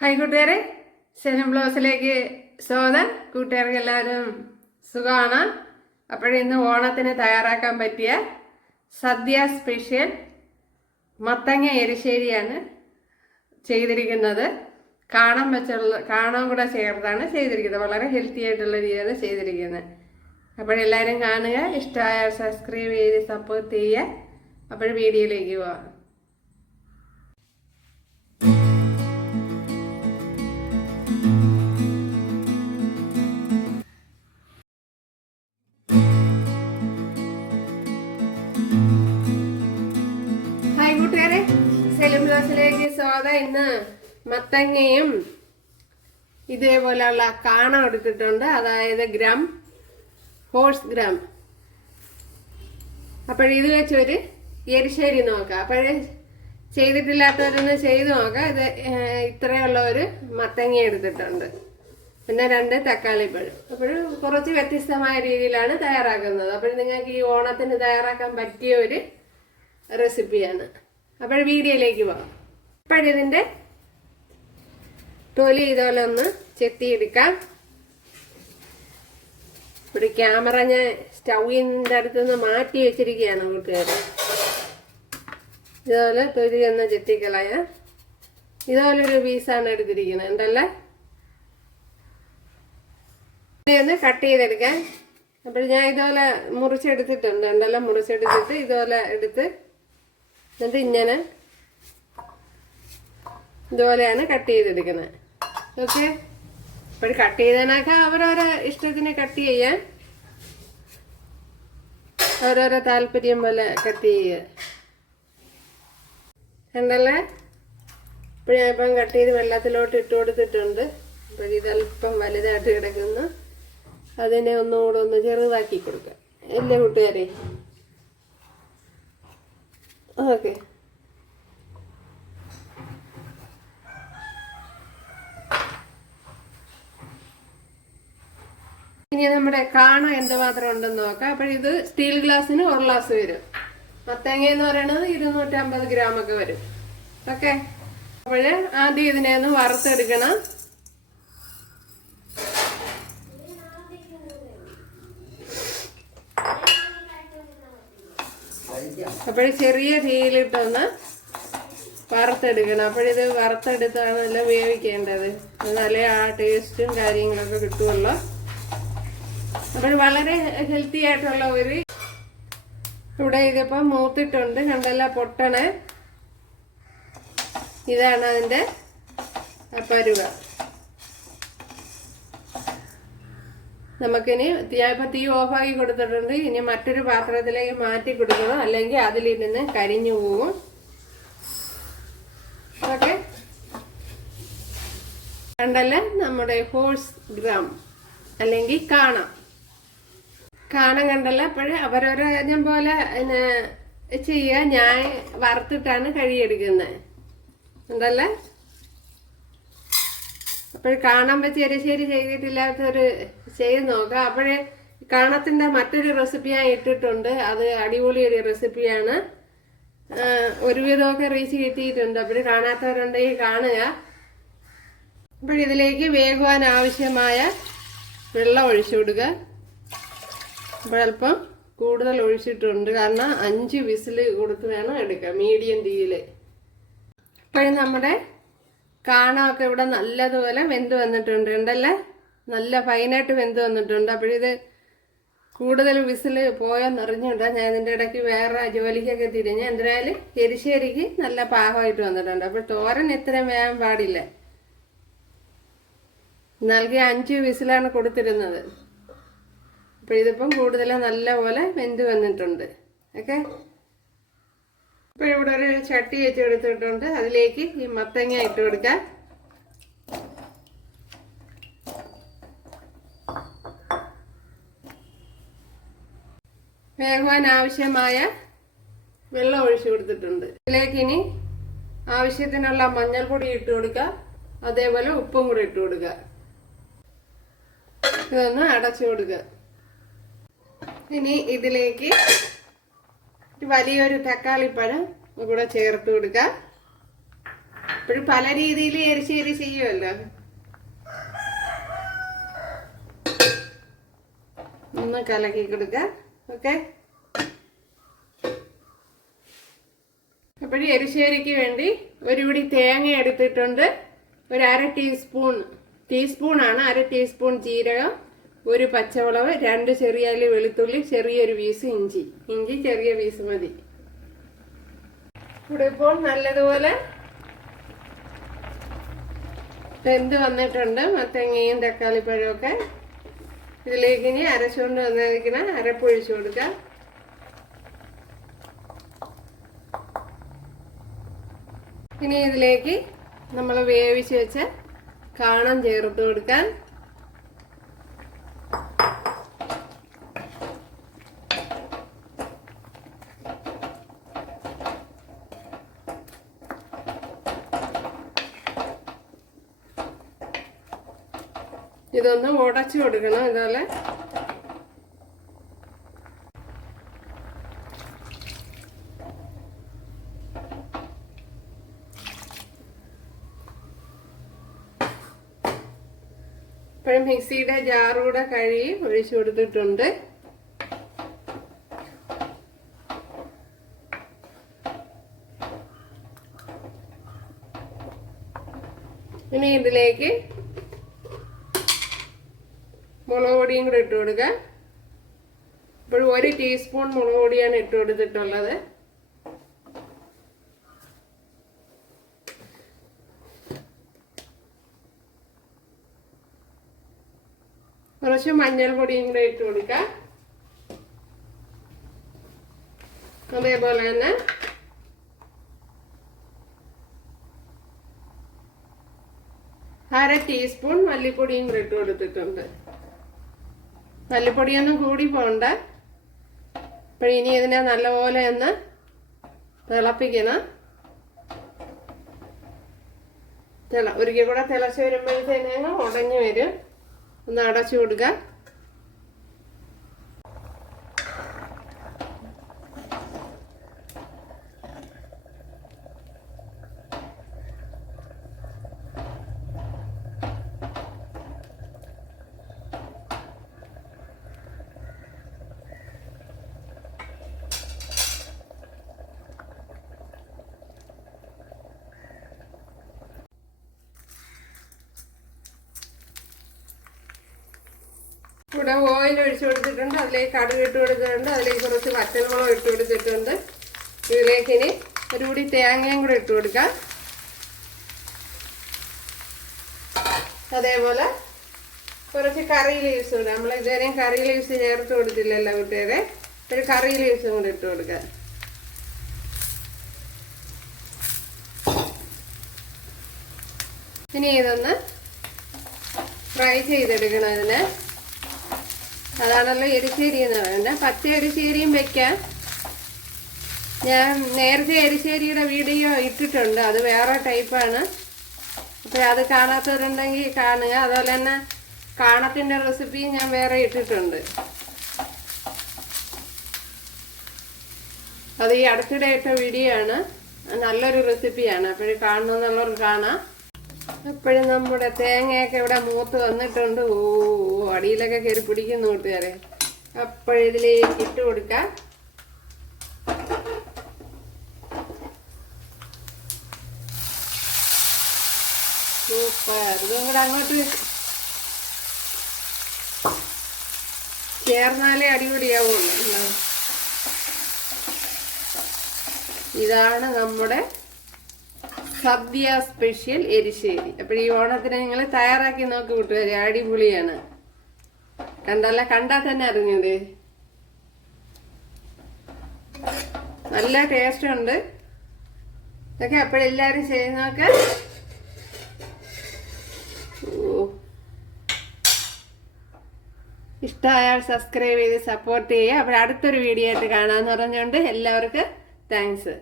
Hi കൂട്ടുകാരെ. സെനം ബ്ലൗസിലേക്ക് സ്വാഗതം. കൂട്ടുകാർക്ക് എല്ലാവരും സുഖമാണ് അപ്പോഴിന്ന് ഓണത്തിന് തയ്യാറാക്കാൻ പറ്റിയ സദ്യ സ്പെഷ്യൽ മത്തങ്ങ എരിശ്ശേരിയാണ് ചെയ്തിരിക്കുന്നത്. കാണാൻ വെച്ചുള്ള കാണം കൂടെ ചേർത്താണ് ചെയ്തിരിക്കുന്നത്. വളരെ ഹെൽത്തി ആയിട്ടുള്ള രീതിയാണ് ചെയ്തിരിക്കുന്നത്. അപ്പോഴെല്ലാവരും കാണുക ഇഷ്ടമായ സബ്സ്ക്രൈബ് ചെയ്ത് സപ്പോർട്ട് ചെയ്യുക. അപ്പോൾ വീഡിയോയിലേക്ക് പോവാം. ക്ലാസ്സിലേക്ക് സ്വാഗതം. ഇന്ന് മത്തങ്ങയും ഇതേപോലെയുള്ള കാണം എടുത്തിട്ടുണ്ട്. അതായത് ഗ്രാം ഹോഴ്സ് ഗ്രാം. അപ്പോഴിത് വെച്ചൊരു എരിശ്ശേരി നോക്കാം. അപ്പോഴേ ചെയ്തിട്ടില്ലാത്തവരൊന്ന് ചെയ്ത് നോക്കാം. ഇത് ഇത്രയുള്ള ഒരു മത്തങ്ങ എടുത്തിട്ടുണ്ട്. പിന്നെ രണ്ട് തക്കാളിപ്പഴം അപ്പോഴും കുറച്ച് വ്യത്യസ്തമായ രീതിയിലാണ് തയ്യാറാക്കുന്നത്. അപ്പോൾ നിങ്ങൾക്ക് ഈ ഓണത്തിന് തയ്യാറാക്കാൻ പറ്റിയ ഒരു റെസിപ്പിയാണ്. അപ്പോൾ വീഡിയോയിലേക്ക് പോകാം. അപ്പോഴിതിന്റെ തൊലി ഇതുപോലെ ഒന്ന് ചെത്തിയെടുക്കാം. ഇവിടെ ക്യാമറ ഞാൻ സ്റ്റൗവിന്റെ അടുത്ത് നിന്ന് മാറ്റി വെച്ചിരിക്കുകയാണ് കൂട്ടുകാർ ഇതുപോലെ തൊലി ഒന്ന് ചെത്തിക്കളയ. ഇതുപോലെ ഒരു പീസാണ് എടുത്തിരിക്കുന്നത്. ഇനി ഒന്ന് കട്ട് ചെയ്തെടുക്കാൻ അപ്പോൾ ഞാൻ ഇതുപോലെ മുറിച്ചെടുത്തിട്ടുണ്ട്. ഉണ്ടല്ലോ മുറിച്ചെടുത്തിട്ട് ഇതുപോലെ എടുത്ത് എന്നിട്ട് ഇങ്ങനെ ഇതുപോലെയാണ് കട്ട് ചെയ്തെടുക്കുന്നത്. ഓക്കെ? അപ്പോൾ കട്ട് ചെയ്തതിനൊക്കെ അവരോരോ ഇഷ്ടത്തിന് കട്ട് ചെയ്യാൻ ഓരോരോ താല്പര്യം പോലെ കട്ട് ചെയ്യുക. കണ്ടല്ലേ? ഇപ്പോൾ ഞാൻ ഇപ്പം കട്ട് ചെയ്ത് വെള്ളത്തിലോട്ട് ഇട്ട് കൊടുത്തിട്ടുണ്ട്. അപ്പോൾ ഇതല്പം വലുതായിട്ട് കിടക്കുന്നു. അതിനെ ഒന്നുകൂടെ ഒന്ന് ചെറുതാക്കി കൊടുക്കുക. എല്ലാ കൂട്ടുകാരെ? ഓക്കെ ഇനി നമ്മുടെ കാണ എന്തുമാത്രം ഉണ്ടെന്ന് നോക്കാം. അപ്പോൾ ഇത് സ്റ്റീൽ ഗ്ലാസ്സിന് ഒരു ഗ്ലാസ് വരും. മത്തങ്ങ എന്ന് പറയുന്നത് ഇരുന്നൂറ്റമ്പത് ഗ്രാം ഒക്കെ വരും. ഓക്കെ അപ്പോൾ ആദ്യം ഇതിനെ ഒന്ന് വറുത്തെടുക്കണം. അപ്പോൾ ചെറിയ തീയിലിട്ടൊന്ന് വറുത്തെടുക്കണം. അപ്പോഴിത് വറുത്തെടുത്താണല്ലോ വേവിക്കേണ്ടത്. എന്നാലേ ആ ടേസ്റ്റും കാര്യങ്ങളൊക്കെ കിട്ടുമല്ലോ അപ്പോൾ വളരെ ഹെൽത്തി ആയിട്ടുള്ള ഒരു ഇവിടെ ഇതിപ്പം മൂത്തിട്ടുണ്ട്. കണ്ടല്ല പൊട്ടണേ. ഇതാണ് അതിന്റെ പരുവ. നമുക്കിനി ഞാനിപ്പോൾ തീ ഓഫാക്കി കൊടുത്തിട്ടുണ്ട്. ഇനി മറ്റൊരു പാത്രത്തിലേക്ക് മാറ്റി കൊടുക്കണം അല്ലെങ്കിൽ അതിലിരുന്ന് കരിഞ്ഞു പോകും ഓക്കെ. കണ്ടല്ലേ? നമ്മുടെ ഹോഴ്സ് ഗ്രാം. അല്ലെങ്കിൽ കാണാം. കാണാൻ കണ്ടല്ല? അപ്പോഴേ അവരോരോ കാര്യം പോലെ ചെയ്യുക. ഞാൻ വറുത്തിട്ടാണ് കഴിയെടുക്കുന്നത് ഉണ്ടല്ലേ അപ്പോൾ കാണാൻ പറ്റിയ എരിശ്ശേരി ചെയ്തിട്ടില്ലാത്തൊരു ചെയ്ത് നോക്കാം. അപ്പോഴേ കാണത്തിന്റെ മറ്റൊരു റെസിപ്പി ഞാൻ ഇട്ടിട്ടുണ്ട്. അത് അടിപൊളി ഒരു റെസിപ്പിയാണ് ഒരുവിധമൊക്കെ റീച്ച് കിട്ടിയിട്ടുണ്ട്. അപ്പോൾ കാണാത്തവരുണ്ടെങ്കിൽ കാണുക. അപ്പോഴിതിലേക്ക് വേകുവാൻ ആവശ്യമായ വെള്ളം ഒഴിച്ചു കൊടുക്കുക. അപ്പോഴല്പം കൂടുതൽ ഒഴിച്ചിട്ടുണ്ട്. കാരണം അഞ്ച് വിസിൽ കൊടുത്ത് വേണം എടുക്കുക മീഡിയം തീയിൽ. അപ്പോഴും നമ്മുടെ കാണാമൊക്കെ ഇവിടെ നല്ലതുപോലെ വെന്ത് വന്നിട്ടുണ്ട്. ഉണ്ടല്ലേ നല്ല ഫൈനായിട്ട് വെന്ത് വന്നിട്ടുണ്ട്. അപ്പോഴിത് കൂടുതൽ വിസിൽ പോയെന്നറിഞ്ഞുകൊണ്ട് ഞാൻ ഇതിന്റെ ഇടയ്ക്ക് വേറെ ജോലിക്കൊക്കെ തിരിഞ്ഞ് എന്തായാലും എരിശ്ശേരിക്ക് നല്ല പാകമായിട്ട് വന്നിട്ടുണ്ട്. അപ്പോൾ തോരൻ ഇത്രയും വേഗം പാടില്ല. നൽകിയ അഞ്ച് വിസിലാണ് കൊടുത്തിരുന്നത്. അപ്പോൾ ഇതിപ്പം കൂടുതൽ നല്ലപോലെ വെന്ത് വന്നിട്ടുണ്ട്. ഓക്കെ? ഇപ്പോൾ ഇവിടെ ഒരു ചട്ടി വെച്ച് എടുത്തിട്ടുണ്ട്. അതിലേക്ക് ഈ മത്തങ്ങ ഇട്ട് കൊടുക്കാം. വേകുവാൻ ആവശ്യമായ വെള്ളം ഒഴിച്ചു കൊടുത്തിട്ടുണ്ട്. ഇതിലേക്ക് ഇനി ആവശ്യത്തിനുള്ള മഞ്ഞൾപ്പൊടി ഇട്ട് കൊടുക്കുക. അതേപോലെ ഉപ്പും കൂടി ഇട്ട് കൊടുക്കുക. ഇതൊന്ന് അടച്ചു കൊടുക്കുക. ഇനി ഇതിലേക്ക് വലിയൊരു തക്കാളിപ്പഴം കൂടെ ചേർത്ത് കൊടുക്കുക. ഇപ്പോഴും പല രീതിയിൽ എരിശ്ശേരി ചെയ്യുമല്ലോ ഒന്ന് കലക്കി കൊടുക്ക ഓക്കെ അപ്പോഴും എരിശ്ശേരിക്ക് വേണ്ടി ഒരു പിടി തേങ്ങ എടുത്തിട്ടുണ്ട്. ഒരു അര ടീസ്പൂൺ ടീസ്പൂണാണ് അര ടീസ്പൂൺ ജീരകം ഒരു പച്ചമുളക് രണ്ട് ചെറിയ വെളുത്തുള്ളി ചെറിയൊരു പീസ് ഇഞ്ചി. ഇഞ്ചി ചെറിയ പീസ് മതി. ഇവിടെ ഇപ്പോൾ നല്ലതുപോലെ വെന്ത് വന്നിട്ടുണ്ട്. മത്തങ്ങയും തക്കാളിപ്പഴമൊക്കെ ഇതിലേക്ക് ഇനി അരച്ചുകൊണ്ട് വന്നിരിക്കുന്ന അരപ്പൊഴിച്ചു കൊടുക്കാം. ഇനി ഇതിലേക്ക് നമ്മൾ വേവിച്ച് വെച്ച കാണം ചേർത്ത് കൊടുക്കാൻ. ഇതൊന്ന് ഉടച്ചു കൊടുക്കണം ഇതുപോലെ ഇപ്പോഴും മിക്സിയുടെ ജാറൂടെ കഴുകി ഒഴിച്ചു കൊടുത്തിട്ടുണ്ട്. ഇനി ഇതിലേക്ക് മുളക് പൊടിയും കൂടെ ഇട്ട് കൊടുക്കുക ഇപ്പോഴും ഒരു ടീസ്പൂൺ മുളക് പൊടിയാണ് ഇട്ട് കൊടുത്തിട്ടുള്ളത്. കുറച്ച് മഞ്ഞൾപ്പൊടിയും കൂടെ ഇട്ട് കൊടുക്കാം. അതേപോലെ തന്നെ അര ടീസ്പൂൺ മല്ലിപ്പൊടിയും കൂടെ ഇട്ട് കൊടുത്തിട്ടുണ്ട്. മല്ലിപ്പൊടിയൊന്നും കൂടി പോണ്ട. അപ്പോൾ ഇനി ഇതിനെ നല്ലപോലെ ഒന്ന് തിളപ്പിക്കണം. തിള ഒരിക്കൽ കൂടെ തിളച്ച് വരുമ്പോഴത്തേനും ഉടഞ്ഞു വരും. ഒന്ന് അടച്ചു കൊടുക്കുക ഇവിടെ ഓയിൽ ഒഴിച്ചു കൊടുത്തിട്ടുണ്ട്. അതിലേക്ക് കടുക് ഇട്ട് കൊടുത്തിട്ടുണ്ട് അതിലേക്ക് കുറച്ച് പച്ചമുളക് ഇട്ട് കൊടുത്തിട്ടുണ്ട്. ഇതിലേക്ക് ഇനി ഒരു കൂടി തേങ്ങയും കൂടെ ഇട്ട് കൊടുക്കാം. അതേപോലെ കുറച്ച് കറി ലീവ്സ് കൂടെ നമ്മൾ ഇതുവരെയും കറി ലീവ്സ് ചേർത്ത് കൊടുത്തില്ലല്ലോ കുട്ടികളെ. ഒരു കറി ലീവ്സും കൂടെ ഇട്ട് കൊടുക്കാം. ഇനി ഇതൊന്ന് ഫ്രൈ ചെയ്തെടുക്കണം ഇതിന് അതാണല്ലോ എരിശ്ശേരി എന്ന് പറയുന്നത് പച്ച എരിശ്ശേരിയും വെക്കാം ഞാൻ നേരത്തെ എരിശ്ശേരിയുടെ വീഡിയോ ഇട്ടിട്ടുണ്ട്. അത് വേറെ ടൈപ്പാണ്. അപ്പോൾ അത് കാണാത്തവരുണ്ടെങ്കിൽ കാണുക. അതുപോലെ തന്നെ കാണത്തിന്റെ റെസിപ്പി ഞാൻ വേറെ ഇട്ടിട്ടുണ്ട്. അത് ഈ അടുത്തിടെ ഇട്ട വീഡിയോ ആണ്. നല്ലൊരു റെസിപ്പിയാണ് അപ്പോഴും കാണണമെന്നുള്ളവർക്ക് കാണാം. എപ്പോഴും നമ്മുടെ തേങ്ങയൊക്കെ ഇവിടെ മൂത്ത് വന്നിട്ടുണ്ട്. ഓ അടിയിലൊക്കെ കയറി പിടിക്കുന്നു കൂട്ടുകാരെ. അപ്പോഴിതിലേക്ക് ഇട്ട് കൊടുക്കാം. സൂപ്പർ. ഇതും കൂടെ അങ്ങോട്ട് ചേർന്നാലേ അടിപൊളിയാവുള്ളൂ. ഇതാണ് നമ്മുടെ സദ്യ സ്പെഷ്യൽ എരിശ്ശേരി. അപ്പോൾ ഈ ഓണത്തിന് നിങ്ങൾ തയ്യാറാക്കി നോക്കി കൂട്ടുകാരി അടിപൊളിയാണ്. കണ്ടല്ല കണ്ടാൽ തന്നെ അറിഞ്ഞത് നല്ല ടേസ്റ്റ് ഉണ്ട്. ഇതൊക്കെ അപ്പോഴെല്ലാവരും ചെയ്യുന്നതൊക്കെ ഓ. ഇഷ്ടമായാൽ സബ്സ്ക്രൈബ് ചെയ്ത് സപ്പോർട്ട് ചെയ്യുക. അപ്പോൾ അടുത്തൊരു വീഡിയോ ആയിട്ട് കാണാമെന്ന് പറഞ്ഞുകൊണ്ട് എല്ലാവർക്കും താങ്ക്സ്